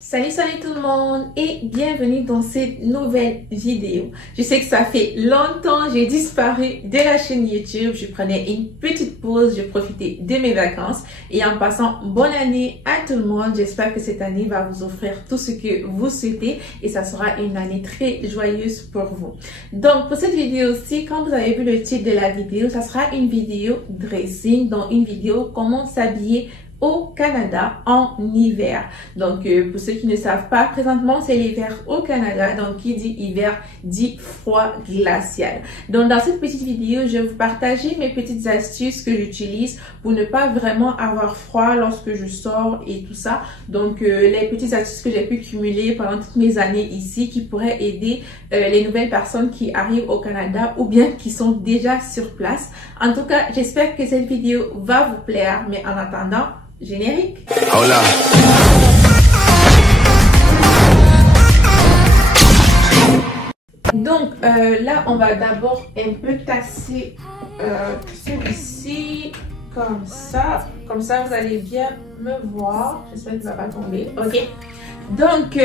Salut tout le monde et bienvenue dans cette nouvelle vidéo. Je sais que ça fait longtemps, j'ai disparu de la chaîne YouTube. Je prenais une petite pause, je profitais de mes vacances et en passant bonne année à tout le monde. J'espère que cette année va vous offrir tout ce que vous souhaitez et ça sera une année très joyeuse pour vous. Donc pour cette vidéo-ci, comme vous avez vu le titre de la vidéo, ça sera une vidéo dressing, donc une vidéo comment s'habiller au Canada en hiver. Donc pour ceux qui ne savent pas, présentement c'est l'hiver au Canada, donc qui dit hiver dit froid glacial. Donc dans cette petite vidéo, je vais vous partager mes petites astuces que j'utilise pour ne pas vraiment avoir froid lorsque je sors et tout ça. Donc les petites astuces que j'ai pu cumuler pendant toutes mes années ici qui pourraient aider les nouvelles personnes qui arrivent au Canada ou bien qui sont déjà sur place. En tout cas, j'espère que cette vidéo va vous plaire, mais en attendant, générique. Hola. Donc là, on va d'abord un peu tasser celui-ci comme ça. Comme ça, vous allez bien me voir. J'espère que ça va pas tomber. Ok. Donc,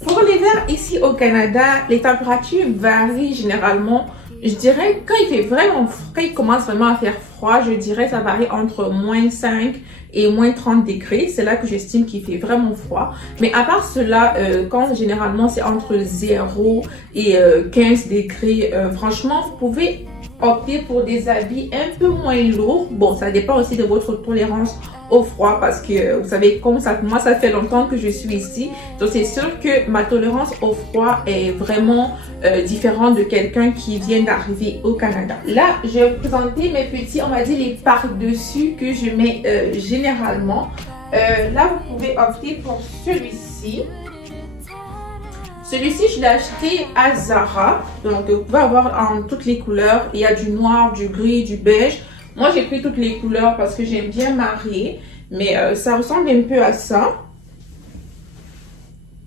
pour l'hiver ici au Canada, les températures varient généralement. Je dirais quand il commence vraiment à faire froid, je dirais ça varie entre moins 5 et moins 30 degrés. C'est là que j'estime qu'il fait vraiment froid. Mais à part cela, quand généralement c'est entre 0 et 15 degrés, franchement, vous pouvez opter pour des habits un peu moins lourds. Bon, ça dépend aussi de votre tolérance au froid parce que vous savez comme ça, moi ça fait longtemps que je suis ici, donc c'est sûr que ma tolérance au froid est vraiment différente de quelqu'un qui vient d'arriver au Canada. Là, je vais vous présenter mes petits, on va dire les par-dessus que je mets généralement. Là, vous pouvez opter pour celui-ci. Celui-ci, je l'ai acheté à Zara. Donc, vous pouvez avoir en toutes les couleurs. Il y a du noir, du gris, du beige. Moi, j'ai pris toutes les couleurs parce que j'aime bien marier. Mais ça ressemble un peu à ça.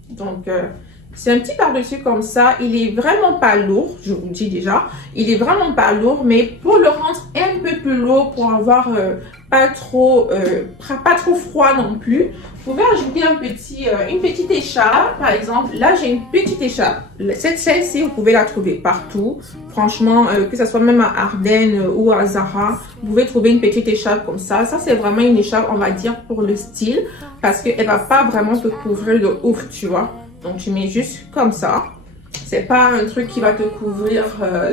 Donc, c'est un petit par-dessus comme ça. Il est vraiment pas lourd, je vous le dis déjà. Il est vraiment pas lourd. Mais pour le rendre un peu plus lourd, pour avoir pas trop froid non plus, vous pouvez ajouter une petite écharpe. Par exemple, là j'ai une petite écharpe. Celle-ci, vous pouvez la trouver partout. Franchement, que ce soit même à Ardennes ou à Zara, vous pouvez trouver une petite écharpe comme ça. Ça, c'est vraiment une écharpe, on va dire, pour le style. Parce qu'elle va pas vraiment te couvrir de ouf, tu vois. Donc, tu mets juste comme ça. C'est pas un truc qui va te couvrir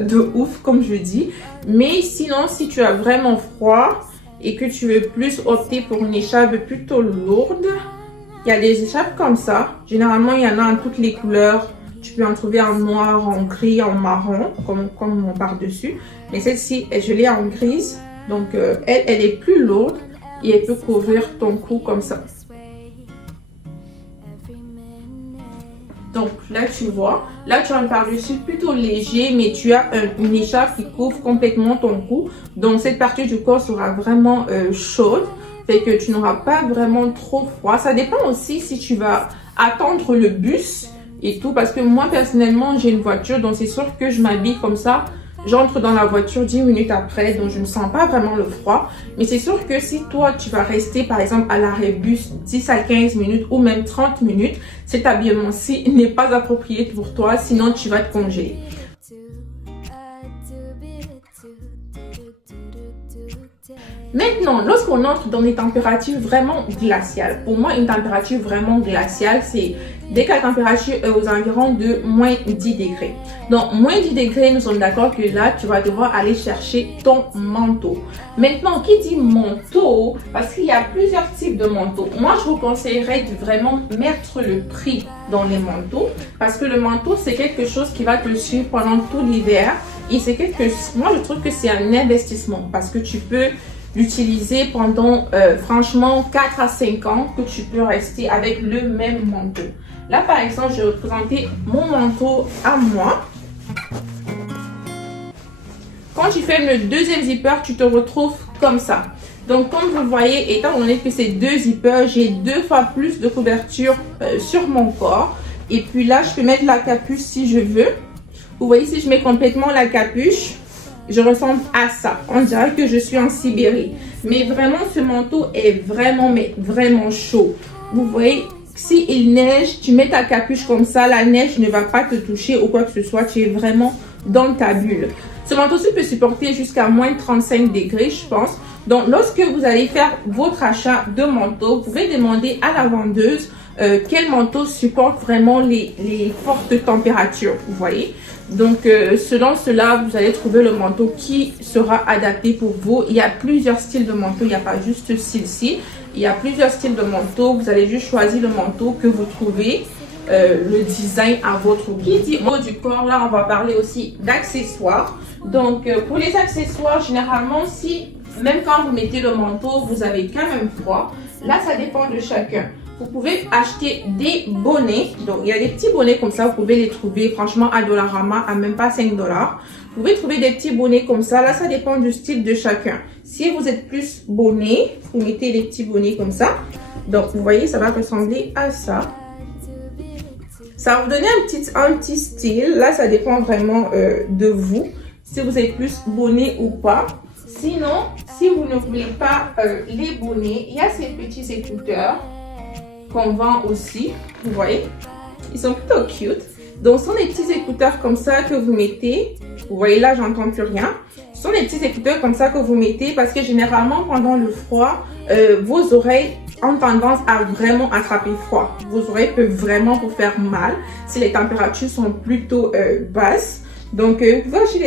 de ouf, comme je dis. Mais sinon, si tu as vraiment froid et que tu veux plus opter pour une écharpe plutôt lourde, il y a des écharpes comme ça. Généralement, il y en a en toutes les couleurs. Tu peux en trouver en noir, en gris, en marron, comme mon par-dessus. Mais celle-ci, je l'ai en grise. Donc, elle est plus lourde et elle peut couvrir ton cou comme ça. Donc là tu vois, là tu as un par-dessus plutôt léger, mais tu as une écharpe qui couvre complètement ton cou. Donc cette partie du corps sera vraiment chaude, fait que tu n'auras pas vraiment trop froid. Ça dépend aussi si tu vas attendre le bus et tout, parce que moi personnellement j'ai une voiture, donc c'est sûr que je m'habille comme ça. J'entre dans la voiture 10 minutes après, donc je ne sens pas vraiment le froid. Mais c'est sûr que si toi, tu vas rester par exemple à l'arrêt bus 10 à 15 minutes ou même 30 minutes, cet habillement-ci n'est pas approprié pour toi, sinon tu vas te congeler. Maintenant, lorsqu'on entre dans des températures vraiment glaciales, pour moi, une température vraiment glaciale, c'est dès que la température est aux environs de moins 10 degrés. Donc, moins 10 degrés, nous sommes d'accord que là, tu vas devoir aller chercher ton manteau. Maintenant, qui dit manteau, parce qu'il y a plusieurs types de manteaux. Moi, je vous conseillerais de vraiment mettre le prix dans les manteaux, parce que le manteau, c'est quelque chose qui va te suivre pendant tout l'hiver. Et c'est moi, je trouve que c'est un investissement, parce que tu peux l'utiliser pendant franchement 4 à 5 ans que tu peux rester avec le même manteau. Là par exemple, je vais vous présenter mon manteau à moi. Quand tu fais le deuxième zipper, tu te retrouves comme ça. Donc comme vous le voyez, étant donné que c'est 2 zippers, j'ai 2 fois plus de couverture sur mon corps. Et puis là, je peux mettre la capuche si je veux. Vous voyez, si je mets complètement la capuche, je ressemble à ça. On dirait que je suis en Sibérie. Mais vraiment, ce manteau est vraiment, mais vraiment chaud. Vous voyez, si il neige, tu mets ta capuche comme ça, la neige ne va pas te toucher ou quoi que ce soit, tu es vraiment dans ta bulle. Ce manteau-ci peut supporter jusqu'à moins de 35 degrés, je pense. Donc, lorsque vous allez faire votre achat de manteau, vous pouvez demander à la vendeuse quel manteau supporte vraiment les fortes températures, vous voyez. Donc, selon cela, vous allez trouver le manteau qui sera adapté pour vous. Il y a plusieurs styles de manteau, il n'y a pas juste celle-ci. Il y a plusieurs styles de manteau. Vous allez juste choisir le manteau que vous trouvez, le design à votre goût. Qui dit haut du corps, là, on va parler aussi d'accessoires. Donc, pour les accessoires, généralement, si, même quand vous mettez le manteau, vous avez quand même froid. Là, ça dépend de chacun. Vous pouvez acheter des bonnets. Donc, il y a des petits bonnets comme ça. Vous pouvez les trouver franchement à Dollarama à même pas 5 $. Vous pouvez trouver des petits bonnets comme ça. Là, ça dépend du style de chacun. Si vous êtes plus bonnet, vous mettez les petits bonnets comme ça. Donc, vous voyez, ça va ressembler à ça. Ça va vous donner un petit style. Là, ça dépend vraiment de vous. Si vous êtes plus bonnet ou pas. Sinon, si vous ne voulez pas les bonnets, il y a ces petits écouteurs qu'on vend aussi, vous voyez, ils sont plutôt cute. Donc, ce sont des petits écouteurs comme ça que vous mettez. Vous voyez là, j'entends plus rien. Ce sont des petits écouteurs comme ça que vous mettez parce que généralement, pendant le froid, vos oreilles ont tendance à vraiment attraper froid. Vos oreilles peuvent vraiment vous faire mal si les températures sont plutôt basses. Donc, vous pouvez acheter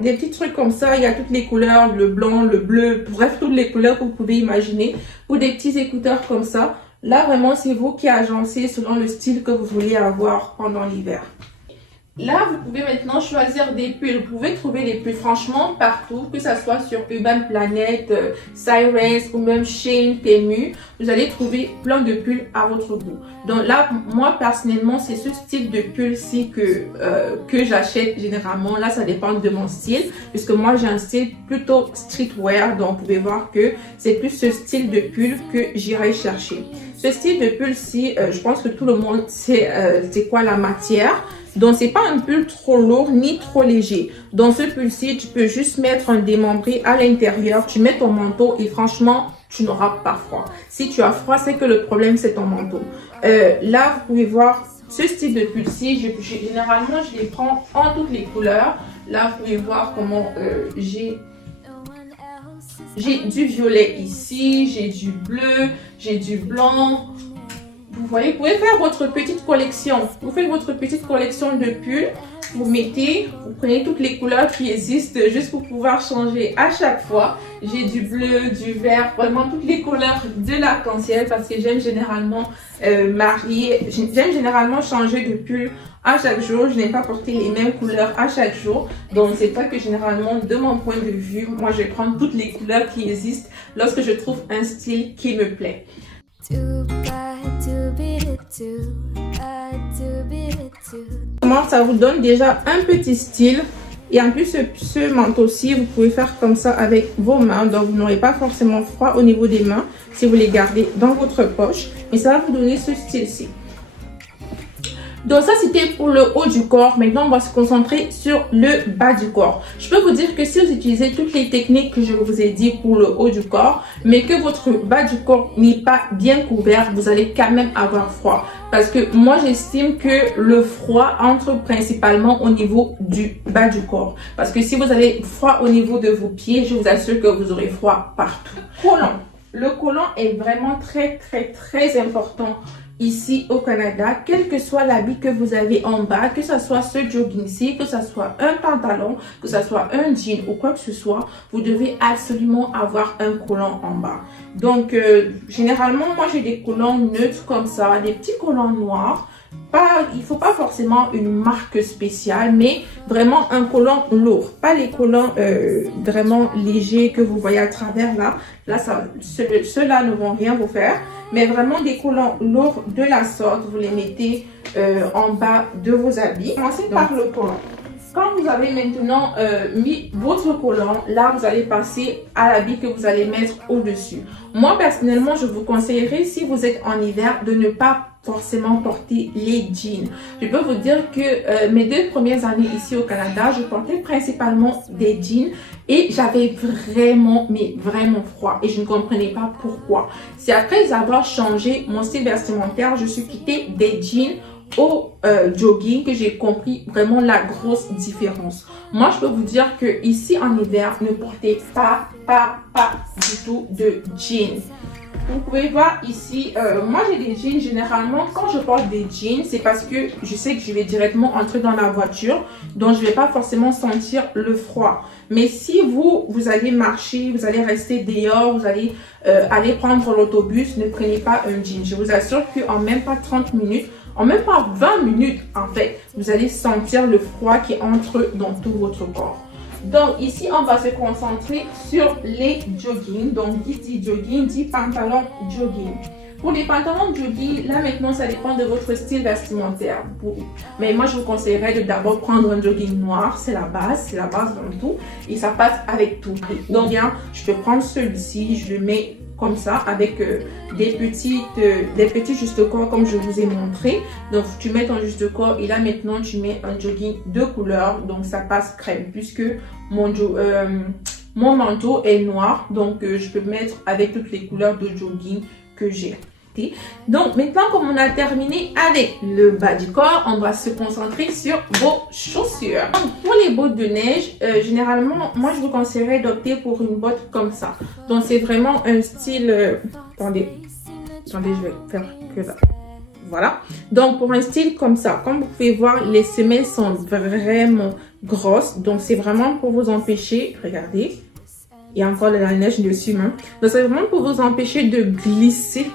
des petits trucs comme ça. Il y a toutes les couleurs, le blanc, le bleu, bref, toutes les couleurs que vous pouvez imaginer pour des petits écouteurs comme ça. Là, vraiment, c'est vous qui agencez selon le style que vous voulez avoir pendant l'hiver. Là, vous pouvez maintenant choisir des pulls. Vous pouvez trouver des pulls franchement partout, que ce soit sur Urban Planet, Cyrus ou même Shein, Temu. Vous allez trouver plein de pulls à votre goût. Donc là, moi personnellement, c'est ce style de pull-ci que j'achète généralement. Là, ça dépend de mon style, puisque moi, j'ai un style plutôt streetwear. Donc, vous pouvez voir que c'est plus ce style de pull que j'irai chercher. Ce style de pull-ci, je pense que tout le monde sait c'est quoi la matière. Donc, c'est pas un pull trop lourd ni trop léger. Dans ce pull-ci, tu peux juste mettre un démembré à l'intérieur. Tu mets ton manteau et franchement, tu n'auras pas froid. Si tu as froid, c'est que le problème, c'est ton manteau. Là, vous pouvez voir ce style de pull-ci. Généralement, je les prends en toutes les couleurs. Là, vous pouvez voir comment j'ai du violet ici, j'ai du bleu, j'ai du blanc. Vous voyez, vous pouvez faire votre petite collection. Vous faites votre petite collection de pulls. Vous mettez, vous prenez toutes les couleurs qui existent juste pour pouvoir changer à chaque fois. J'ai du bleu, du vert, vraiment toutes les couleurs de l'arc-en-ciel parce que j'aime généralement j'aime généralement changer de pull à chaque jour. Je n'aime pas porter les mêmes couleurs à chaque jour. Donc, c'est pas que généralement, de mon point de vue, moi, je vais prendre toutes les couleurs qui existent lorsque je trouve un style qui me plaît. Comment ça vous donne déjà un petit style. Et en plus, ce manteau-ci, vous pouvez faire comme ça avec vos mains. Donc, vous n'aurez pas forcément froid au niveau des mains si vous les gardez dans votre poche. Mais ça va vous donner ce style-ci. Donc ça, c'était pour le haut du corps. Maintenant, on va se concentrer sur le bas du corps. Je peux vous dire que si vous utilisez toutes les techniques que je vous ai dit pour le haut du corps, mais que votre bas du corps n'est pas bien couvert, vous allez quand même avoir froid. Parce que moi, j'estime que le froid entre principalement au niveau du bas du corps. Parce que si vous avez froid au niveau de vos pieds, je vous assure que vous aurez froid partout. Collant. Le collant est vraiment très important ici au Canada, quel que soit l'habit que vous avez en bas, que ce soit ce jogging-ci, que ce soit un pantalon, que ce soit un jean ou quoi que ce soit, vous devez absolument avoir un collant en bas. Donc, généralement, moi, j'ai des collants neutres comme ça, des petits collants noirs. Il faut pas forcément une marque spéciale, mais vraiment un collant lourd. Pas les collants vraiment légers que vous voyez à travers là. Là, ceux-là ne vont rien vous faire. Mais vraiment des collants lourds de la sorte, vous les mettez en bas de vos habits. Commencez par le collant. Quand vous avez maintenant mis votre collant, là, vous allez passer à l'habit que vous allez mettre au-dessus. Moi, personnellement, je vous conseillerais, si vous êtes en hiver, de ne pas forcément porter les jeans. Je peux vous dire que mes 2 premières années ici au Canada, je portais principalement des jeans et j'avais vraiment, mais vraiment froid et je ne comprenais pas pourquoi. C'est après avoir changé mon style vestimentaire, je suis quittée des jeans au jogging que j'ai compris vraiment la grosse différence. Moi, je peux vous dire que ici en hiver, ne portez pas du tout de jeans. Vous pouvez voir ici, moi j'ai des jeans. Généralement, quand je porte des jeans, c'est parce que je sais que je vais directement entrer dans la voiture, donc je vais pas forcément sentir le froid. Mais si vous allez marcher, vous allez rester dehors, vous allez aller prendre l'autobus, ne prenez pas un jean. Je vous assure qu'en même pas 30 minutes, en même pas 20 minutes en fait, vous allez sentir le froid qui entre dans tout votre corps. Donc ici, on va se concentrer sur les jogging. Donc qui dit jogging dit pantalon jogging. Pour les pantalons jogging, là maintenant, ça dépend de votre style vestimentaire. Mais moi, je vous conseillerais de d'abord prendre un jogging noir. C'est la base dans tout. Et ça passe avec tout. Donc bien, je peux prendre celui-ci, je le mets comme ça avec des petits juste-corps comme je vous ai montré. Donc tu mets ton juste-corps et là maintenant tu mets un jogging de couleur, donc ça passe crème puisque mon manteau est noir, donc je peux mettre avec toutes les couleurs de jogging que j'ai. Donc maintenant, comme on a terminé avec le bas du corps, on va se concentrer sur vos chaussures. Donc, pour les bottes de neige, généralement, moi je vous conseillerais d'opter pour une botte comme ça. Donc c'est vraiment un style... Attendez, je vais faire que là. Voilà. Donc pour un style comme ça, comme vous pouvez voir, les semelles sont vraiment grosses. Donc c'est vraiment pour vous empêcher, regardez, il y a encore de la neige dessus. Hein. Donc c'est vraiment pour vous empêcher de glisser.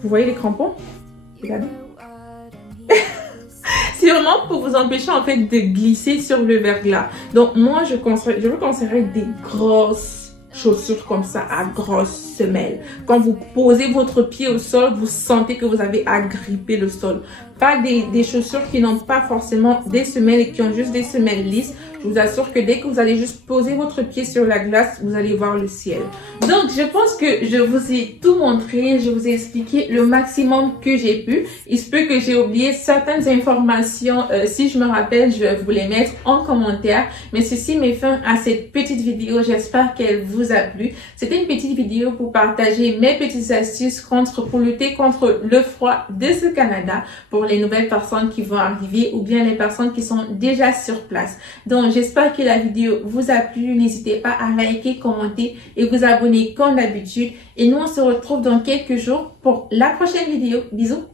Vous voyez les crampons? Regardez. C'est vraiment pour vous empêcher en fait de glisser sur le verglas. Donc moi je vous conseillerais des grosses chaussures comme ça à grosses semelles. Quand vous posez votre pied au sol, vous sentez que vous avez agrippé le sol. Pas des chaussures qui n'ont pas forcément des semelles et qui ont juste des semelles lisses. Je vous assure que dès que vous allez juste poser votre pied sur la glace, vous allez voir le ciel. Donc, je pense que je vous ai tout montré. Je vous ai expliqué le maximum que j'ai pu. Il se peut que j'ai oublié certaines informations. Si je me rappelle, je vais vous les mettre en commentaire. Mais ceci met fin à cette petite vidéo. J'espère qu'elle vous a plu. C'était une petite vidéo pour partager mes petites astuces pour lutter contre le froid de ce Canada pour les nouvelles personnes qui vont arriver ou bien les personnes qui sont déjà sur place. Donc, j'espère que la vidéo vous a plu. N'hésitez pas à liker, commenter et vous abonner comme d'habitude. Et nous, on se retrouve dans quelques jours pour la prochaine vidéo. Bisous!